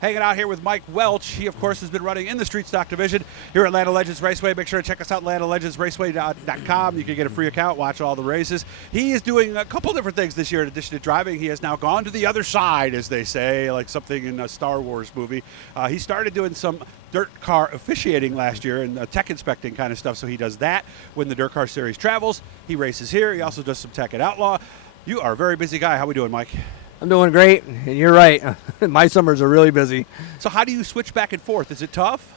Hanging out here with Mike Welch. He, of course, has been running in the street stock division here at Atlanta Legends Raceway. Make sure to check us out, AtlantaLegendsRaceway.com. You can get a free account, watch all the races. He is doing a couple different things this year in addition to driving. He has now gone to the other side, as they say, like something in a Star Wars movie. He started doing some dirt car officiating last year and tech inspecting kind of stuff, so he does that when the Dirt Car Series travels. He races here. He also does some tech at Outlaw. You are a very busy guy. How we doing, Mike? I'm doing great, and you're right. My summers are really busy. So how do you switch back and forth? Is it tough?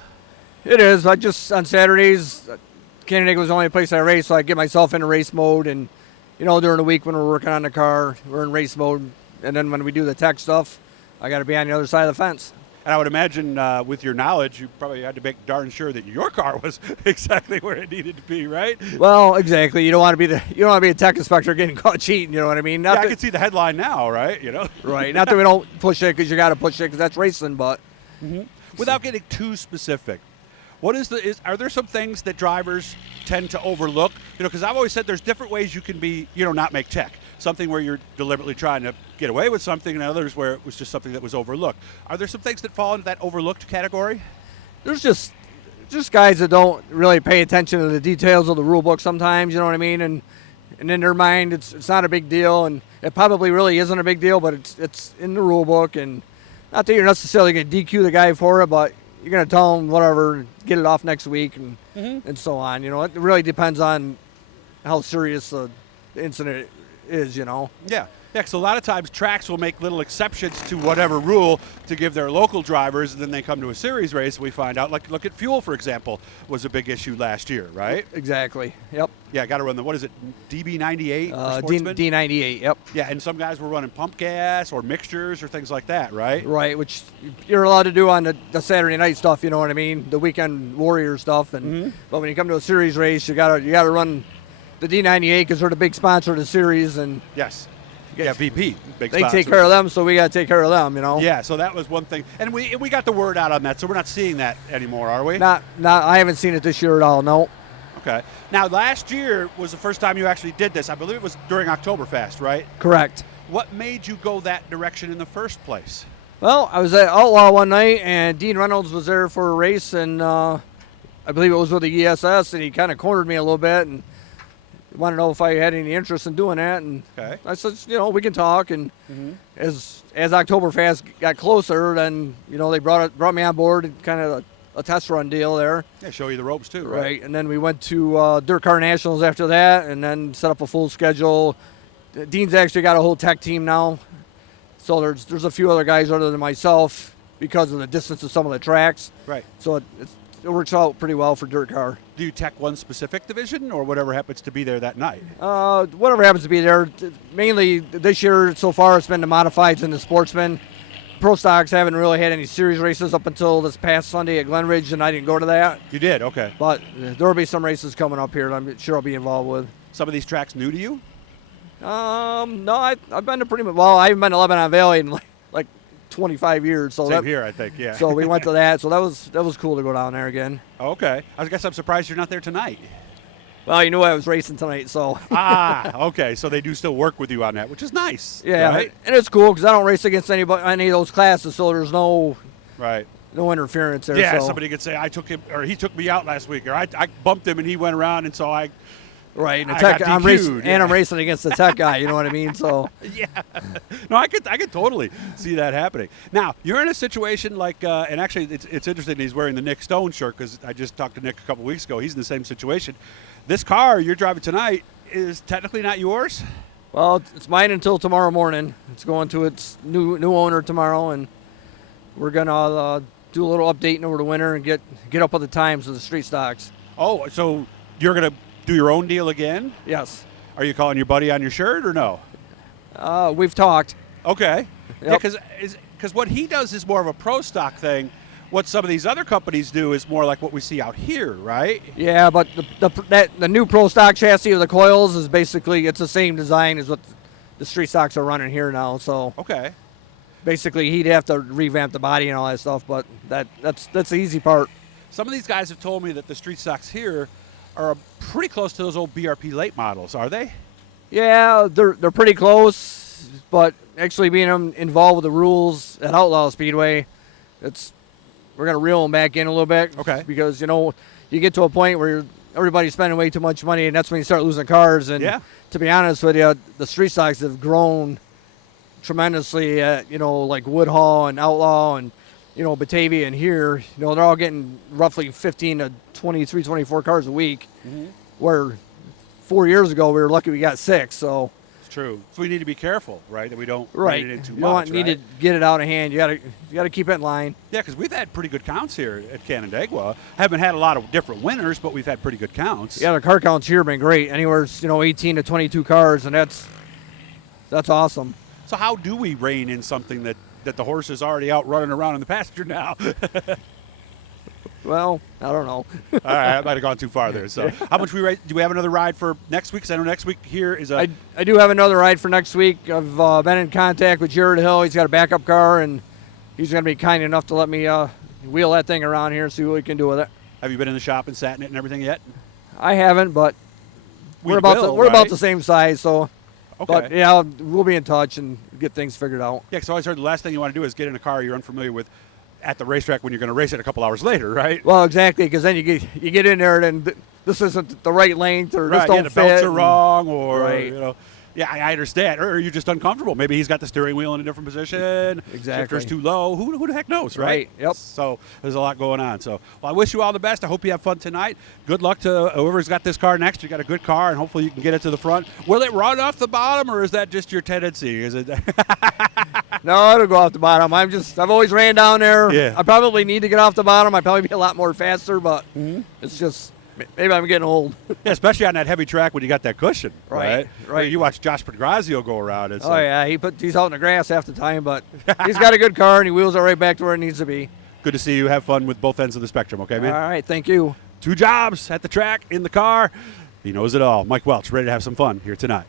It is. I just, on Saturdays, Canandaigua was the only place I race, so I get myself into race mode. And, you know, during the week when we're working on the car, we're in race mode. And then when we do the tech stuff, I got to be on the other side of the fence. And I would imagine with your knowledge, you probably had to make darn sure that your car was exactly where it needed to be, right? Well, exactly. You don't want to be a tech inspector getting caught cheating. You know what I mean? I can see the headline now, right? You know, right. Not that we don't push it because you got to push it because that's racing, but without getting too specific, are there some things that drivers tend to overlook? You know, because I've always said there's different ways you can be, not make tech. Something where you're deliberately trying to get away with something, and others where it was just something that was overlooked. Are there some things that fall into that overlooked category? There's just guys that don't really pay attention to the details of the rule book sometimes, you know what I mean? And in their mind, it's not a big deal, and it probably really isn't a big deal, but it's in the rule book. And not that you're necessarily going to DQ the guy for it, but you're going to tell him whatever, get it off next week, and so on. You know, it really depends on how serious the incident is, you know. Yeah, because a lot of times tracks will make little exceptions to whatever rule to give their local drivers, and then they come to a series race, we find out, like look at fuel, for example, was a big issue last year, right? Exactly, yep. Yeah, got to run what is it, DB98 for sportsmen? D98, yep. Yeah, and some guys were running pump gas or mixtures or things like that, right? Right, which you're allowed to do on the Saturday night stuff, you know what I mean? The weekend warrior stuff, and but when you come to a series race, you gotta run the D98 because they're the big sponsor of the series, and yes, yeah, VP, big they sponsor. take care of them, so we got to take care of them, you know. Yeah, so that was one thing, and we got the word out on that, so we're not seeing that anymore, are we? Not. I haven't seen it this year at all. No. Okay. Now, last year was the first time you actually did this. I believe it was during Oktoberfest, right? Correct. What made you go that direction in the first place? Well, I was at Outlaw one night, and Dean Reynolds was there for a race, and I believe it was with the ESS, and he kind of cornered me a little bit, and wanted to know if I had any interest in doing that, and okay. I said, we can talk. And as Oktoberfest got closer, then they brought me on board and kind of a test run deal there. Yeah, show you the ropes too, right? And then we went to Dirt Car Nationals after that, and then set up a full schedule. Dean's actually got a whole tech team now, so there's a few other guys other than myself because of the distance of some of the tracks. Right. So it works out pretty well for Dirt Car. Do you tech one specific division or whatever happens to be there that night? Whatever happens to be there. Mainly this year so far it's been the modifieds and the sportsmen. Pro stocks haven't really had any series races up until this past Sunday at Glen Ridge, and I didn't go to that. You did? Okay. But there will be some races coming up here that I'm sure I'll be involved with. Some of these tracks new to you? No, I've been to pretty much, well, I haven't been to Lebanon Valley in like 25 years. So Same here, I think, yeah. So we went to that, so that was cool to go down there again. Okay. I guess I'm surprised you're not there tonight. Well, you knew I was racing tonight, so. Okay. So they do still work with you on that, which is nice. Yeah, right? And it's cool because I don't race against any of those classes, so there's no interference there. Yeah, so. Somebody could say, I took him, or he took me out last week, or I bumped him and he went around, and so I. Right, and I'm racing, and I'm racing against the tech guy. You know what I mean? So. Yeah. No, I could totally see that happening. Now you're in a situation like, and actually it's interesting. He's wearing the Nick Stone shirt because I just talked to Nick a couple weeks ago. He's in the same situation. This car you're driving tonight is technically not yours. Well, it's mine until tomorrow morning. It's going to its new owner tomorrow, and we're gonna do a little updating over the winter and get up with the times of the street stocks. Oh, so you're gonna do your own deal again? Yes. Are you calling your buddy on your shirt or no? We've talked. Okay. Yep. Yeah, because what he does is more of a pro stock thing. What some of these other companies do is more like what we see out here, right? Yeah, but the new pro stock chassis with the coils is basically it's the same design as what the street stocks are running here now. So okay. Basically, he'd have to revamp the body and all that stuff, but that's the easy part. Some of these guys have told me that the street stocks here are pretty close to those old BRP late models, are they? Yeah, they're pretty close, but actually being involved with the rules at Outlaw Speedway, we're gonna reel them back in a little bit. Okay. Because you get to a point where everybody's spending way too much money, and that's when you start losing cars. And to be honest with you, the street stocks have grown tremendously at like Woodhull and Outlaw and Batavia and here. They're all getting roughly 15 to 23, 24 cars a week. Where 4 years ago we were lucky we got 6. So it's true. So we need to be careful, right? That we don't right. rein it in too You don't much. need to get it out of hand. You gotta keep it in line. Yeah, because we've had pretty good counts here at Canandaigua. Haven't had a lot of different winners, but we've had pretty good counts. Yeah, the car counts here have been great. Anywhere 18 to 22 cars, and that's awesome. So how do we rein in something that the horse is already out running around in the pasture now? Well, I don't know. All right, I might have gone too far there. So how much do we have another ride for next week? Because I know next week here is I do have another ride for next week. I've been in contact with Jared Hill. He's got a backup car, and he's going to be kind enough to let me wheel that thing around here and see what we can do with it. Have you been in the shop and sat in it and everything yet? I haven't, but we're about the same size, so. Okay. But yeah, we'll be in touch and get things figured out. Yeah, because I always heard the last thing you want to do is get in a car you're unfamiliar with at the racetrack when you're going to race it a couple hours later, right? Well, exactly, because then you get in there and this isn't the right length or this don't the fit. belts are wrong or right. Yeah, I understand. Or you're just uncomfortable. Maybe he's got the steering wheel in a different position. Exactly. Shifter's too low. Who the heck knows, right? Right. Yep. So there's a lot going on. So, well, I wish you all the best. I hope you have fun tonight. Good luck to whoever's got this car next. You got a good car, and hopefully you can get it to the front. Will it run off the bottom, or is that just your tendency? Is it? No, it'll go off the bottom. I've always ran down there. Yeah. I probably need to get off the bottom. I'd probably be a lot more faster, but it's just maybe I'm getting old. Yeah, especially on that heavy track when you got that cushion, right? Right. You watch Josh Pedrazio go around. It's yeah, he's out in the grass half the time, but he's got a good car and he wheels it right back to where it needs to be. Good to see you. Have fun with both ends of the spectrum, okay, man? All right, thank you. 2 jobs at the track, in the car. He knows it all. Mike Welch, ready to have some fun here tonight.